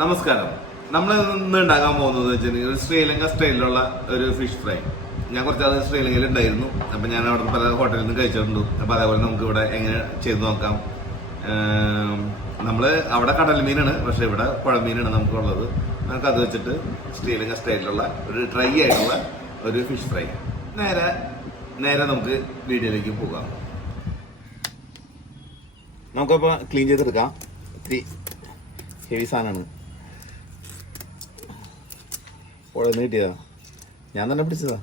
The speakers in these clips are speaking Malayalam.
നമസ്കാരം. നമ്മൾ ഇന്ന് ഉണ്ടാക്കാൻ പോകുന്നത് വെച്ചിട്ടുണ്ടെങ്കിൽ ഒരു ശ്രീലങ്ക സ്റ്റൈലിലുള്ള ഒരു ഫിഷ് ഫ്രൈ. ഞാൻ കുറച്ച് ശ്രീലങ്കയിൽ ഉണ്ടായിരുന്നു. അപ്പം ഞാൻ അവിടെ പല ഹോട്ടലിൽ നിന്ന് കഴിച്ചിട്ടുണ്ട്. അപ്പം അതേപോലെ നമുക്ക് ഇവിടെ എങ്ങനെ ചെയ്ത് നോക്കാം. നമ്മൾ അവിടെ കടൽ മീനാണ്, പക്ഷെ ഇവിടെ പുഴമീനാണ് നമുക്കുള്ളത്. നമുക്ക് അത് വെച്ചിട്ട് ശ്രീലങ്ക സ്റ്റൈലിലുള്ള ഒരു ഡ്രൈ ആയിട്ടുള്ള ഒരു ഫിഷ് ഫ്രൈ. നേരെ നമുക്ക് വീഡിയോയിലേക്ക് പോകാം. നമുക്കപ്പോൾ ക്ലീൻ ചെയ്തെടുക്കാം. ഇത്തിരി ഹെവി സാധനമാണ്. പുഴന്ന് കിട്ടിയതാ, ഞാൻ തന്നെ പിടിച്ചതാ.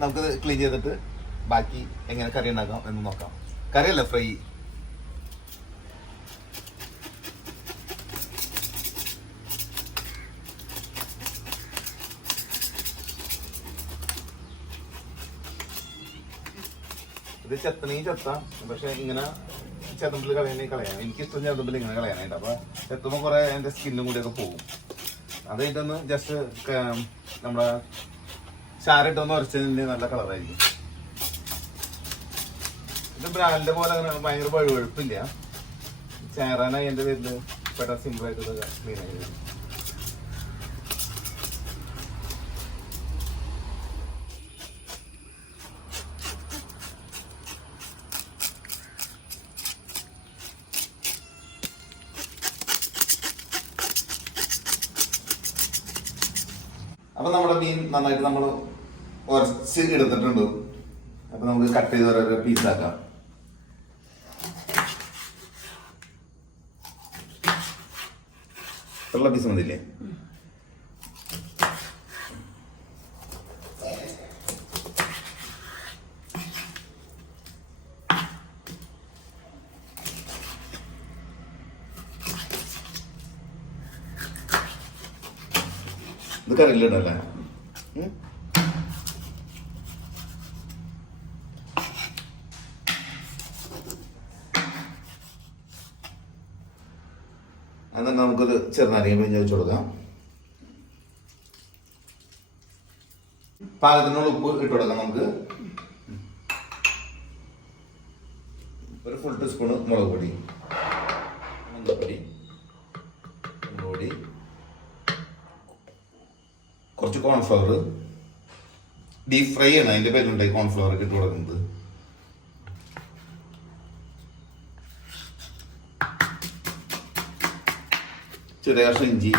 നമുക്കത് ക്ലീൻ ചെയ്തിട്ട് ബാക്കി എങ്ങനെ കറി ഉണ്ടാക്കാം എന്ന് നോക്കാം. കറിയല്ല, ഫ്രൈ. ഇത് ചെത്തണെങ്കിൽ ചെത്താം, പക്ഷെ ഇങ്ങനെ ചെത്തുമ്പിൽ കളയാം. എനിക്കിഷ്ടം ചെത്തുമ്പിൽ ഇങ്ങനെ കളയാനായിട്ട്. അപ്പൊ ചെത്തുമ്പോൾ കുറെ അതിന്റെ സ്കിന്നും കൂടിയൊക്കെ പോകും. അത് കഴിഞ്ഞിട്ടൊന്ന് ജസ്റ്റ് നമ്മുടെ ചാരിട്ടൊന്ന് ഉരച്ചതിന് നല്ല കളറായിരിക്കും. ഇത് ബ്രാൻഡിന്റെ പോലെ അങ്ങനെ ഭയങ്കര വഴുവഴുപ്പില്ല. ചേറാനായി എന്റെ പേരില് പെട്ടെന്ന് സിമ്പിൾ ആയിട്ട് ക്ലീൻ ആയി വരും. അപ്പൊ നമ്മുടെ മീൻ നന്നായിട്ട് നമ്മൾ ഉരച്ച് എടുത്തിട്ടുണ്ട്. അപ്പൊ നമുക്ക് കട്ട് ചെയ്ത് ഓരോരോ പീസാക്കാം. ഇത്രയുള്ള പീസ് മതിയില്ലേ? ഇത് കറിയിലിടല്ലേ? എന്നാൽ നമുക്കത് ചെറുനാരങ്ങ പിഴിഞ്ഞ് വെച്ച് കൊടുക്കാം. പാകത്തിനുള്ള ഉപ്പ് ഇട്ട് കൊടുക്കാം. നമുക്ക് ഒരു ഫുൾ ടീസ്പൂണ് മുളക് പൊടി, മഞ്ഞൾപ്പൊടി, പൊടി, കുറച്ച് കോൺഫ്ലവർ. ഡീപ് ഫ്രൈ ആണ് അതിന്റെ പേരുണ്ടായി കോൺഫ്ലവർ ഒക്കെ ഇട്ട് കൊടുക്കുന്നത്. ചെറിയ കഷ്ണം ഇഞ്ചി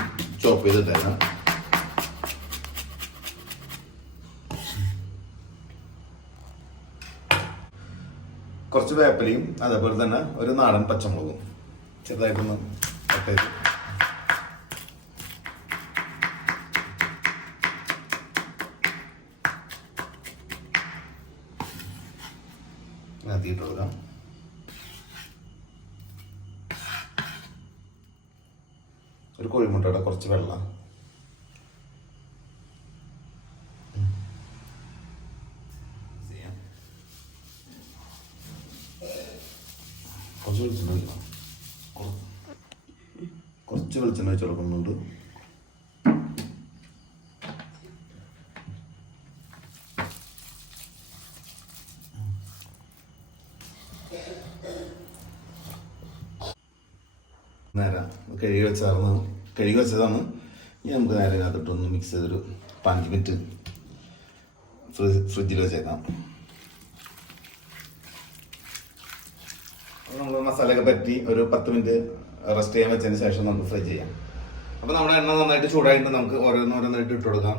ചോപ്പ് ചെയ്തിട്ടേക്കാം. കുറച്ച് വേപ്പിലയും അതേപോലെ തന്നെ ഒരു നാടൻ പച്ചമുളകും ചെറുതായിട്ടൊന്ന് കട്ട് ചെയ്ത് അതിട്ട് കൊടുക്കാം. ഒരു കോഴിമുട്ടയുടെ കുറച്ച് വെള്ളം, കുറച്ച് വെളിച്ചെണ്ണ വെച്ച് കൊടുക്കുന്നുണ്ട്. നേരെ കഴുകി വെച്ചതാണ്. ഇനി നമുക്ക് നേരെ അതിട്ടൊന്ന് മിക്സ് ചെയ്തൊരു 5 മിനിറ്റ് ഫ്രിഡ്ജിൽ വെച്ചേക്കാം. നമ്മൾ മസാലയൊക്കെ പറ്റി ഒരു 10 മിനിറ്റ് റെസ്റ്റ് ചെയ്യാൻ വെച്ചതിന് ശേഷം നമുക്ക് ഫ്രൈ ചെയ്യാം. അപ്പോൾ നമ്മുടെ എണ്ണ നന്നായിട്ട് ചൂടായിട്ട് നമുക്ക് ഓരോന്നോരോന്നായിട്ട് ഇട്ട് കൊടുക്കാം.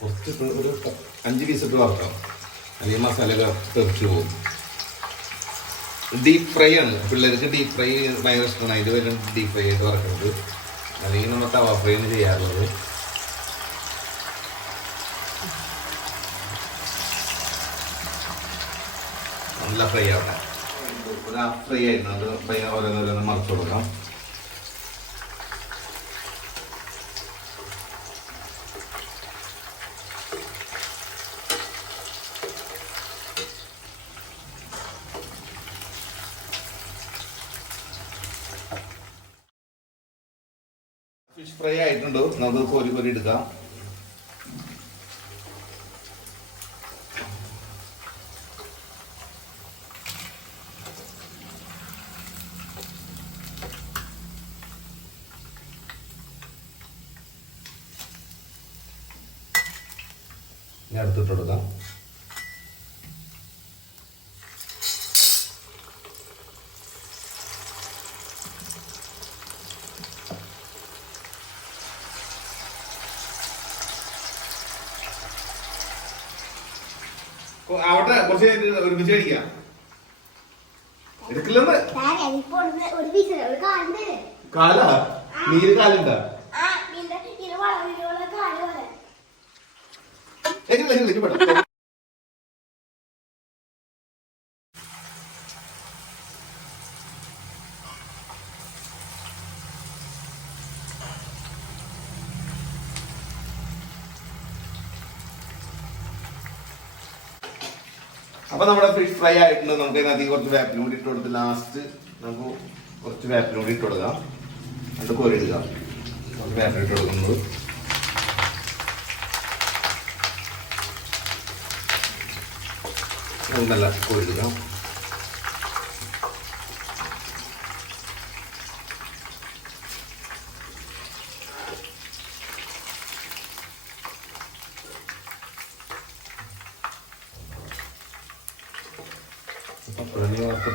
കുറച്ചിട്ട് ഒരു 5 പീസ് ഇട്ട് വറക്കാം, അല്ലെങ്കിൽ മസാലയൊക്കെ തെറിച്ച് പോകും. ഡീപ്പ് ഫ്രൈ ആണ്, പിള്ളേർക്ക് ഡീപ്പ് ഫ്രൈ ഭയങ്കര ഇഷ്ടമാണ്. അതിൻ്റെ പേരും ഡീപ്പ് ഫ്രൈ ആയിട്ട് വറക്കുന്നത്, അല്ലെങ്കിൽ നമ്മൾ തവ ഫ്രൈ ആണ് ചെയ്യാറുള്ളത്. നല്ല ഫ്രൈ ആവട്ടെ. ഒരു ഹാഫ് ഫ്രൈ ആയിരുന്നു, അത് ഓരോന്നോരോന്ന് മറച്ചു കൊടുക്കാം. ഫിഷ് ഫ്രൈ ആയിട്ടുണ്ട്, നമുക്ക് കോരി കോരി എടുക്കാം. എടുത്തിട്ട് കൊടുക്കാം. അവിടെ കുറച്ച് ഒരുമിച്ച് കഴിക്കാം. എടുക്കില്ലെന്ന് കാലാ നീര് കാലുണ്ടാ അപ്പൊ നമ്മുടെ ഫിഷ് ഫ്രൈ ആയിട്ടുണ്ട്. നമുക്ക് അതിനകത്ത് കുറച്ച് വേപ്പിലും കൂടി ഇട്ട് കൊടുത്ത് ലാസ്റ്റ് നമുക്ക് കുറച്ച് വേപ്പിലും കൂടി ഇട്ട് കൊടുക്കാം. അത് കോരി എടുക്കാം. കുറച്ച് വേപ്പിൽ ഇട്ട് കൊടുക്കുന്നത് നല്ല കോരി എടുക്കാം.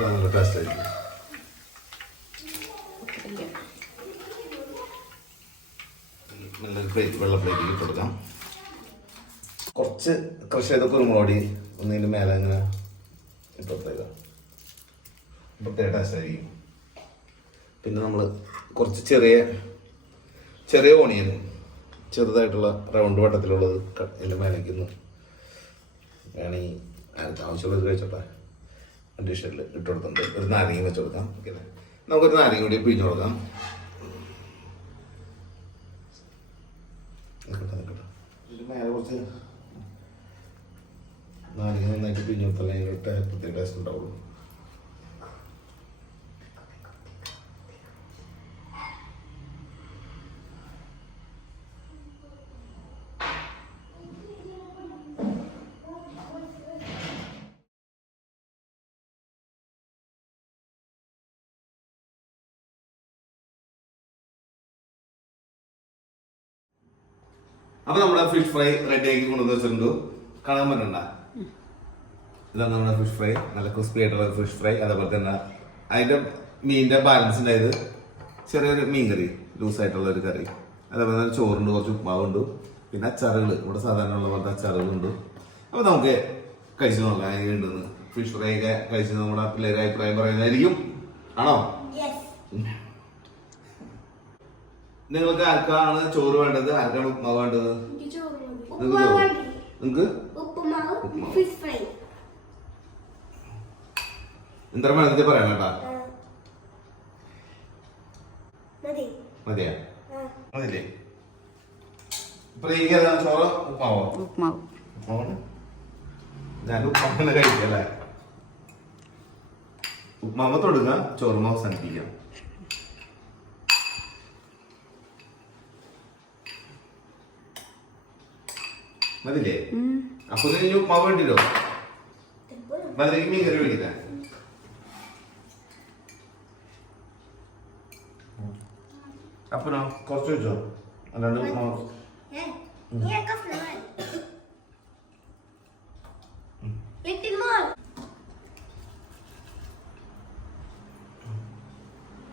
നല്ല ടേസ്റ്റ് ആയിരിക്കും. വെള്ള പ്ലേറ്റിൽ ഇട്ട് കൊടുക്കാം. കുറച്ച് ക്രഷ് ചെയ്ത കുരുമുളക് ഒന്നിൻ്റെ മേലെ ഇങ്ങനെ ഇട്ടേക്കാം. പ്രത്യേക ടേസ്റ്റ് ആയിരിക്കും. പിന്നെ നമ്മൾ കുറച്ച് ചെറിയ ഓണിയൻ ചെറുതായിട്ടുള്ള റൗണ്ട് വട്ടത്തിലുള്ളത് ഇതിൻ്റെ മേലേക്കൊന്ന് വേണമെങ്കിൽ അതിനകത്ത് ആവശ്യമുള്ളത് കഴിച്ചോട്ടെ. ഡിഷിൽ ഇട്ട് കൊടുത്തിട്ടുണ്ട്. ഒരു നാരങ്ങ വെച്ച് കൊടുക്കാം. ഓക്കെ, നമുക്കൊരു നാരങ്ങ കൂടി പിഴിഞ്ഞ് കൊടുക്കാം. ഇതിന് മേലെ കുറച്ച് നാരങ്ങ നന്നായിട്ട് പിഴിഞ്ഞ് കൊടുത്താലേ പ്രത്യേക ടേസ്റ്റ് ഉണ്ടാവുള്ളൂ. അപ്പൊ നമ്മുടെ ഫിഷ് ഫ്രൈ റെഡി ആക്കി കൊണ്ടുവന്ന് വെച്ചിട്ടുണ്ട്. കാണാൻ പറ്റണ്ട, ഇതാണ് നമ്മുടെ ഫിഷ് ഫ്രൈ. നല്ല ക്രിസ്പി ആയിട്ടുള്ള ഫിഷ് ഫ്രൈ. അതേപോലെ തന്നെ അതിന്റെ മീനിന്റെ ബാലൻസ് ഉണ്ടായത് ചെറിയൊരു മീൻ കറി, ലൂസായിട്ടുള്ള ഒരു കറി. അതേപോലെ തന്നെ ചോറുണ്ട്, കുറച്ച് ഉപ്മാവുണ്ട്, പിന്നെ അച്ചാറുകൾ, ഇവിടെ സാധാരണ ഉള്ള പോലത്തെ അച്ചാറുകളുണ്ട്. അപ്പൊ നമുക്ക് കഴിച്ചു നോക്കാം എങ്ങനെയുണ്ടെന്ന്. ഫിഷ് ഫ്രൈ ഒക്കെ കഴിച്ച് നമ്മുടെ പിള്ളേരെ അഭിപ്രായം പറയുന്നതായിരിക്കും. ആണോ? നിങ്ങൾക്ക് ആർക്കാണ് ചോറ് വേണ്ടത്, ആർക്കാണ് ഉപ്മാവ് വേണ്ടത്? നിങ്ങൾക്ക് എന്താ വേണമെന്ന് പറയാം കേട്ടാ. മതിയാ? മതില്ലേ? പ്രിയക്ക് ഏതാണ് ചോറ്? ഉപ്മാവോ? ഉപ്മാവാണ്. ഞാൻ ഉപ്മാവ് കഴിക്കല്ലേ. ഉപ്മാവ് തൊടുക, ചോറുമാവ് അവസാനിപ്പിക്കാം. മതില്ലേ? അപ്പൊ ഉപ്മാവ് വേണ്ടില്ലോ? മതിലേക്ക് മീൻ കറി മേടിക്കാം. അപ്പനോ കുറച്ച് വെച്ചോ, അല്ലാണ്ട്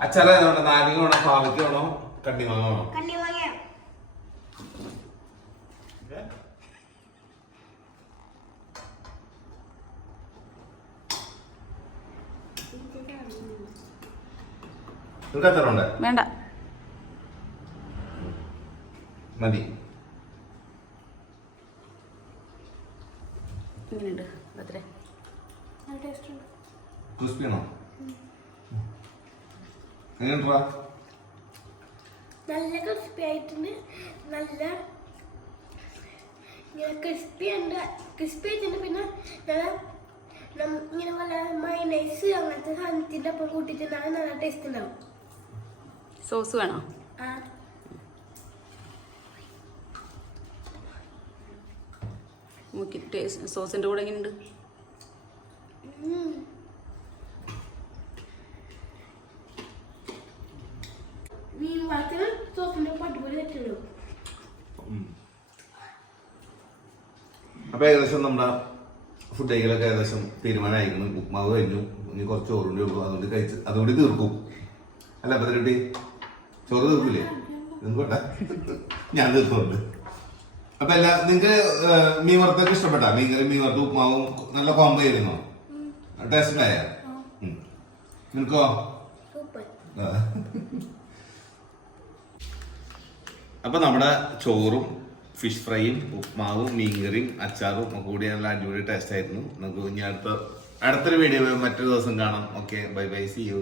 അച്ചാറ് ഏതാണോ? നാരങ്ങ വേണോ, പാവയ്ക്ക് വേണോ, കണ്ണിമാങ്ങ വേണോ? വേണ്ട, മതി. ക്രിസ്പിയാണോ? എങ്ങനെയുണ്ടാ? നല്ല ക്രിസ്പി ആയിട്ടുണ്ട്. നല്ല ക്രിസ്പി ആയിട്ടുണ്ട്. പിന്നെ ഇങ്ങനെ പോലെ മൈനൈസ് അങ്ങനത്തെ സാധനത്തിൻ്റെ ഒപ്പം കൂട്ടിയിട്ടുണ്ടെങ്കിൽ നല്ല ടേസ്റ്റ് ഉണ്ടാവും. സോസ് വേണോ? സോസിന്റെ കൂടെ എങ്ങനെയുണ്ട്? മീൻ വറുത്തത് സോസിന്റെ പട്ടുപോലെ വെച്ചുള്ളൂ. അപ്പൊ ഏകദേശം നമ്മുടെ ഫുഡ് കഴിക്കലൊക്കെ ഏകദേശം തീരുമാനമായിരുന്നു. ഉപ്മാവ് കഴിഞ്ഞു, ഇനി കുറച്ച് ചോറുണ്ടി ഉള്ളൂ. അതുകൂടി തീർക്കും അല്ല പതിനെട്ടി ചോറ് തീർക്കില്ലേ? നിങ്ങോട്ടെ ഞാൻ തീർക്കുന്നുണ്ട്. അപ്പൊ നിങ്ങക്ക് മീൻ വറുത്തൊക്കെ ഇഷ്ടപ്പെട്ടാ? മീൻകറി, മീൻ വറുത്ത്, ഉപ്മാവും നല്ല കോംബോ ആയിരുന്നോ? ടേസ്റ്റ് ഉണ്ടായ? നിനക്കോ? അപ്പൊ നമ്മുടെ ചോറും ഫിഷ് ഫ്രൈയും ഉപ്മാവും മീൻകറിയും അച്ചാറും ഒക്കെ കൂടി നല്ല അടിപൊളി ടേസ്റ്റ് ആയിരുന്നു. നമുക്ക് ഇനി അടുത്തൊരു വീഡിയോ മറ്റൊരു ദിവസം കാണാം. Okay, bye bye, see U.